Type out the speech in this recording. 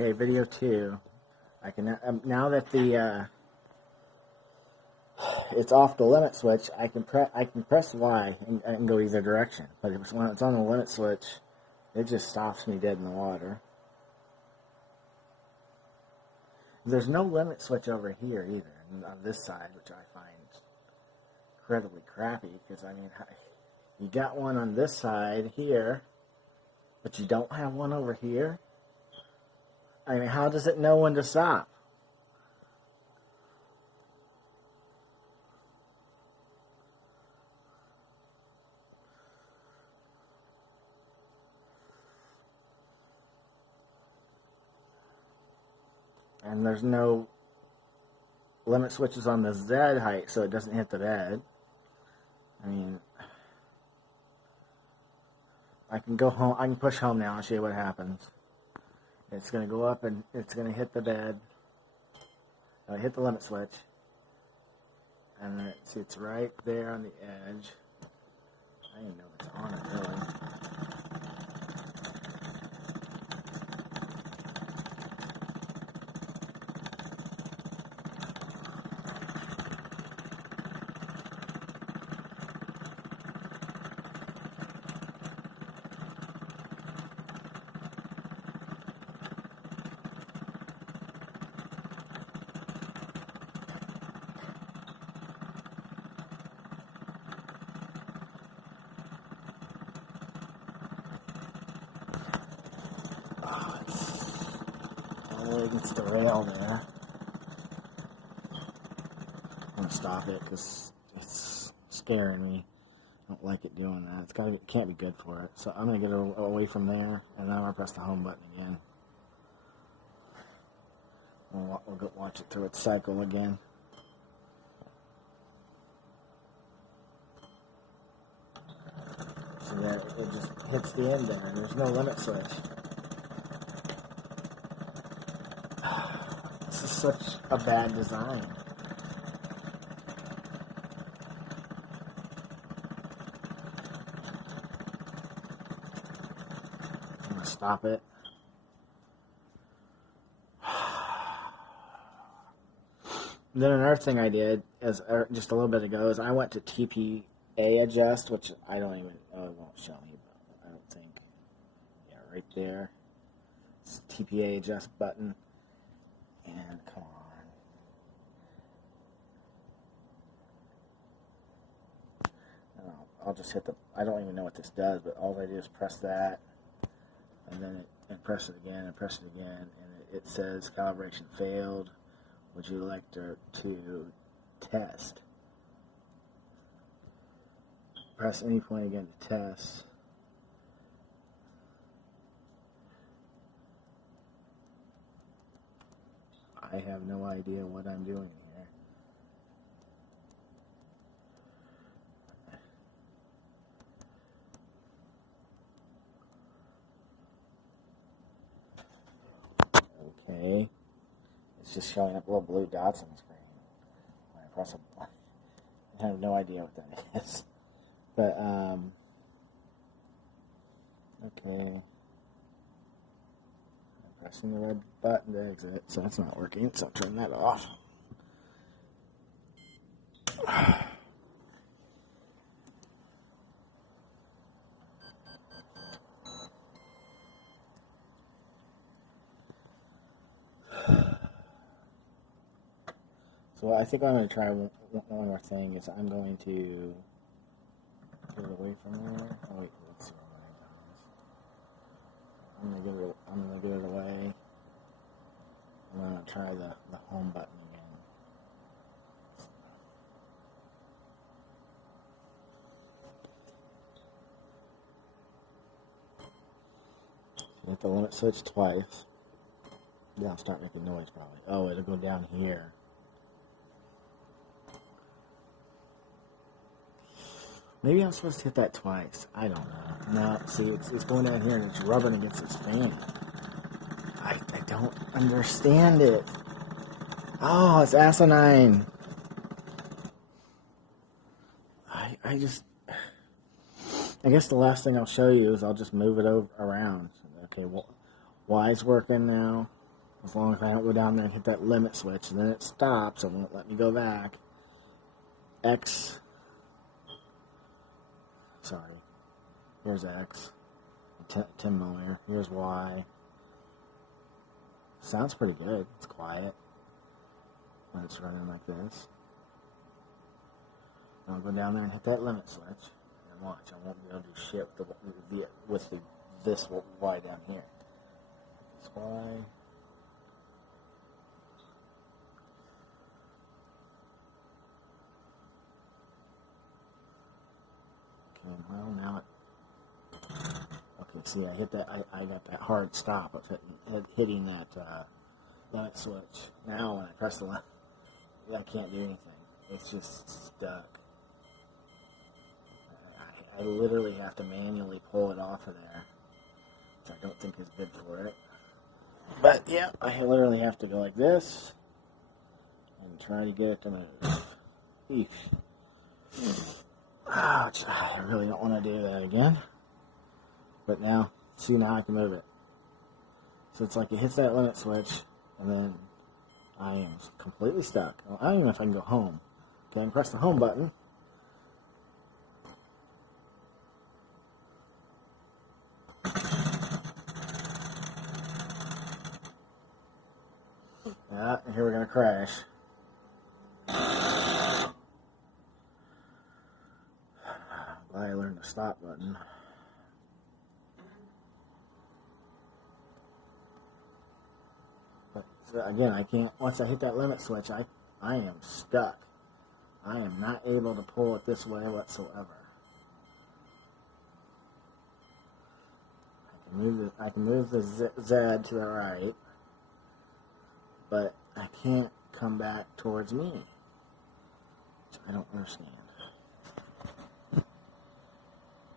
Okay, video 2. I can now that the it's off the limit switch. I can press Y and go either direction. But when it's on the limit switch, it just stops me dead in the water. There's no limit switch over here either on this side, which I find incredibly crappy. Because I mean, you got one on this side here, but you don't have one over here. I mean, how does it know when to stop? And there's no limit switches on the Z height, so it doesn't hit the bed. I mean, I can go home. I can push home now and show you what happens. It's going to go up and it's going to hit the bed. I hit the limit switch. And then it's right there on the edge. I don't even know if it's on it, really. Against the rail there. I'm gonna stop it because it's scaring me. I don't like it doing that. It can't be good for it. So I'm gonna get away from there, and then I'm gonna press the home button again. We'll go watch it through its cycle again. So that it just hits the end there. There's no limit switch. This is such a bad design. I'm going to stop it. Then another thing I did is just a little bit ago is I went to TPA adjust, which I don't even, it won't show me, but I don't think. Yeah, right there. It's TPA adjust button. And come on. I'll just hit the, I don't even know what this does, but all I do is press that, and then and press it again, and press it again, and it says calibration failed. Would you like to test? Press any point again to test. I have no idea what I'm doing here. Okay. It's just showing up little blue dots on the screen. When I press a button. I have no idea what that is. But, okay. I'm pressing the red button to exit, so that's not working, so I'll turn that off. So I think I'm going to try one more thing. Is I'm going to get it away from there. Oh wait, let's see what I'm going to get it away. I'm going to try the home button again. Hit the limit switch twice. Yeah, I'll start making noise probably. Oh, it'll go down here. Maybe I'm supposed to hit that twice. I don't know. No, see, it's going down here and it's rubbing against its fan. I don't understand it. Oh, it's asinine. I guess the last thing I'll show you is I'll just move it around. Okay, well, Y's working now. As long as I don't go down there and hit that limit switch, and then it stops and won't let me go back. X. Sorry. Here's X. 10 millimeter. Here's Y. Sounds pretty good. It's quiet when it's running like this. I'll go down there and hit that limit switch, and watch. I won't be able to do shit with this Y down here. This Y. Okay, well now okay, see, I hit that. I got that hard stop of hitting that limit switch. Now when I press the limit, I can't do anything. It's just stuck. I literally have to manually pull it off of there, which I don't think is good for it. But yeah, I literally have to go like this and try to get it to move. Eesh. Ouch, I really don't want to do that again. But now, see, now I can move it. So it's like it hits that limit switch, and then I am completely stuck. I don't even know if I can go home. Okay, I can press the home button. Yeah, and here we're going to crash. Glad I learned the stop button. But again, I can't, once I hit that limit switch, I am stuck. I am not able to pull it this way whatsoever. I can move the Z to the right, but I can't come back towards me, which I don't understand.